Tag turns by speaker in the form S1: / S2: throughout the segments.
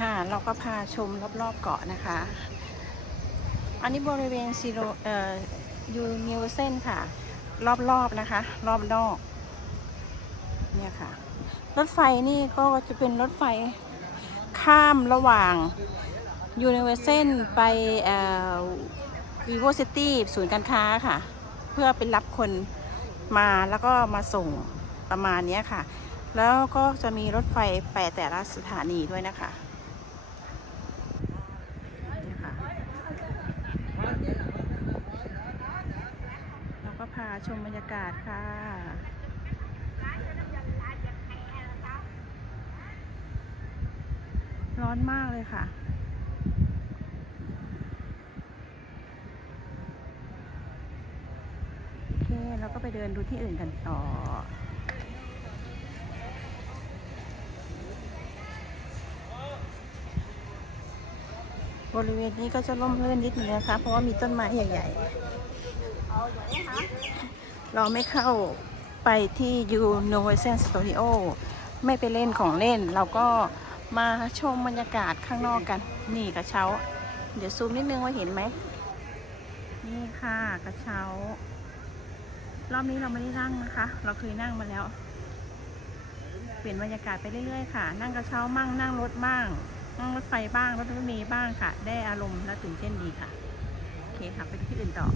S1: ค่ะ เราก็พาชมรอบๆเกาะนะคะ อันนี้บริเวณซีโรเอ่อยูนิเวอร์เซนค่ะ รอบๆนะคะ รอบนอก เนี่ยค่ะ รถไฟนี่ก็จะเป็นรถไฟข้ามระหว่างยูนิเวอร์เซนไปเอ่อวีโวซิตี้ศูนย์การค้าค่ะ เพื่อไปรับคนมาแล้วก็มาส่งประมาณนี้ค่ะ แล้วก็จะมีรถไฟไปแต่ละสถานีด้วยนะคะนี่ค่ะเราก็พา ชมบรรยากาศค่ะ ร้อนมากเลยค่ะโอเคเราก็ไปเดินดูที่อื่นกันต่อบริเวณนี้ก็จะร่มรื่นนิดนึงนะคะ เพราะว่ามีต้นไม้ใหญ่ ๆ เราไม่เข้าไปที่ Universal Studio ไม่ไปเล่นของเล่น เราก็มาชมบรรยากาศข้างนอกกัน นี่กระเช้า เดี๋ยวซูมนิดนึงว่าเห็นไหม นี่ค่ะกระเช้า รอบนี้เราไม่ได้นั่งนะคะ เราเคยนั่งมาแล้ว เปลี่ยนบรรยากาศไปเรื่อยๆค่ะ นั่งกระเช้ามั่งนั่งรถบ้าง นั่งรถไฟบ้างรถรถเมล์บ้างค่ะ ได้อารมณ์และตื่นเต้นดีค่ะ โอเคค่ะ ไปที่อื่นต่อ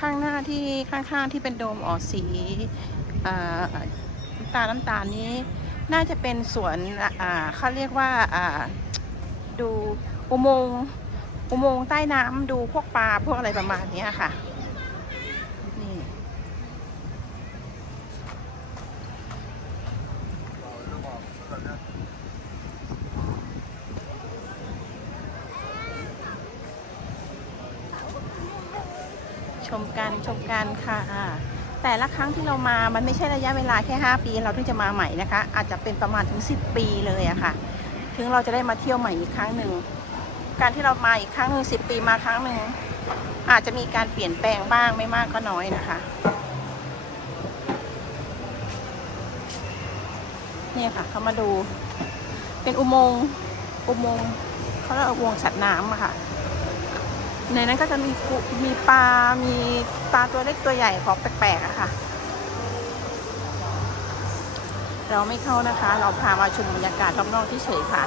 S1: ข้างหน้าที่ข้างๆที่เป็นโดมออกสีน้ำตาลน้ำตาลนี้น่าจะเป็นสวนเขาเรียกว่าดูอุโมงค์อุโมงค์ใต้น้ำดูพวกปลาพวกอะไรประมาณนี้ค่ะ นี่ ชมกันชมกันค่ะแต่ละครั้งที่เรามา มันไม่ใช่ระยะเวลาแค่ 5 ปี เราถึงจะมาใหม่นะคะ อาจจะเป็นประมาณถึง 10 ปีเลยอะค่ะ ถึงเราจะได้มาเที่ยวใหม่อีกครั้งหนึ่ง การที่เรามาอีกครั้งหนึ่งสิปีมาครั้งหนึ่ง อาจจะมีการเปลี่ยนแปลงบ้างไม่มากก็น้อยนะคะ เนี่ยค่ะเขามาดู เป็นอุโมงค์ อุโมงค์เขาเรียกว่าอุโมงค์สัตว์น้ำอะค่ะ ในนั้นก็จะมีกุมีปลา มีปลาตัวเล็กตัวใหญ่ของแปลกๆอะค่ะ เราไม่เข้านะคะ เราพามาชมบรรยากาศรอบๆที่เฉยค่ะ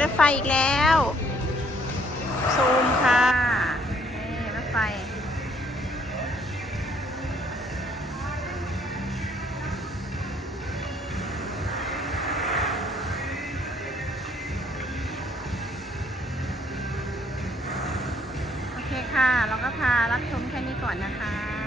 S1: รถไฟอีกแล้วซูมค่ะนี่รถไฟโอเคค่ะ เราก็พารับชมแค่นี้ก่อนนะคะ